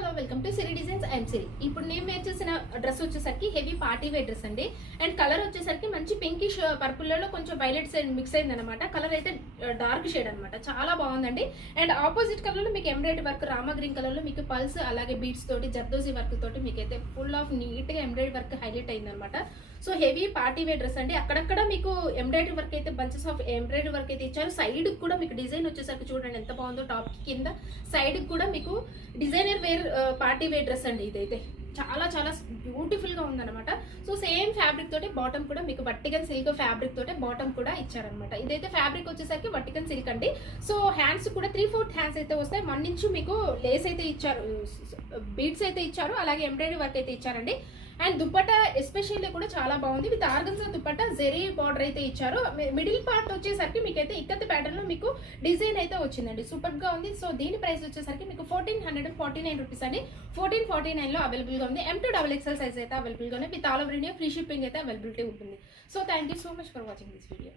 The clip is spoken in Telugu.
Hello welcome to Siri designs. I'm Siri. ఇప్పుడు నేను వేర్ చేసిన డ్రెస్ వచ్చేసరికి హెవీ పార్టీ వేర్ డ్రెస్ అండి. అండ్ కలర్ వచ్చేసరికి మంచి పింకిష్ పర్పుల్లో కొంచెం వైలెట్ సైడ్ మిక్స్ అయింది అనమాట. కలర్ అయితే డార్క్ షేడ్ అనమాట, చాలా బాగుందండి. అండ్ ఆపోజిట్ కలర్ లో మీకు embroidery work, Rama green colour లో మీకు పల్స్ అలాగే బీడ్స్ తోటి జర్దోజీ వర్క్ తోటి మీకు అయితే ఫుల్ ఆఫ్ నీట్ గా ఎంబ్రాయిడరీ వర్క్ హైలైట్ అయింది అనమాట. So heavy party wear dress అండి. అక్కడక్కడ మీకు ఎంబ్రాయిడరీ వర్క్ అయితే బంచెస్ ఆఫ్ ఎంబ్రాయిడరీ వర్క్ అయితే ఇచ్చారు. సైడ్ కూడా మీకు డిజైన్ వచ్చేసరికి చూడండి ఎంత బాగుందో. టాప్ కింద సైడ్ కూడా మీకు designer wear party wear dress అండి. ఇదైతే చాలా చాలా బ్యూటిఫుల్ గా ఉందన్నమాట. సో సేమ్ ఫ్యాబ్రిక్ తోటి బాటమ్ కూడా మీకు వర్టికల్ సిల్క్ ఫ్యాబ్రిక్ తోటి బాటమ్ కూడా ఇచ్చారనమాట. ఇదైతే ఫ్యాబ్రిక్ వచ్చేసరికి వర్టికల్ సిల్క్ అండి. సో హ్యాండ్స్ కూడా 3/4 హ్యాండ్స్ అయితే వస్తాయి. 1 ఇంచ్ మీకు లేస్ అయితే ఇచ్చారు, బీడ్స్ అయితే ఇచ్చారు, అలాగే ఎంబ్రాయిడరీ వర్క్ అయితే ఇచ్చారండి. అండ్ దుపట్టా ఎస్పెషల్లీ కూడా చాలా బాగుంది. With organza dupatta zari border అయితే ఇచ్చారు. మిడిల్ పార్ట్ వచ్చేసరికి మీకు అయితే ఇక్కత్ ప్యాటర్న్ లో మీకు డిజైన్ అయితే వచ్చిందండి. సూపర్ గా ఉంది. సో దీని ప్రైస్ వచ్చేసరికి మీకు 1449 రూపీస్ అండి. 1449 లో అవైలబుల్ గా ఉంది. M2XXL సైజ్ అయితే అవైలబుల్ గా ఉంది. With all over India free shipping అయితే అవైలబిలిటీ ఉంటుంది. So thank you so much for watching this video.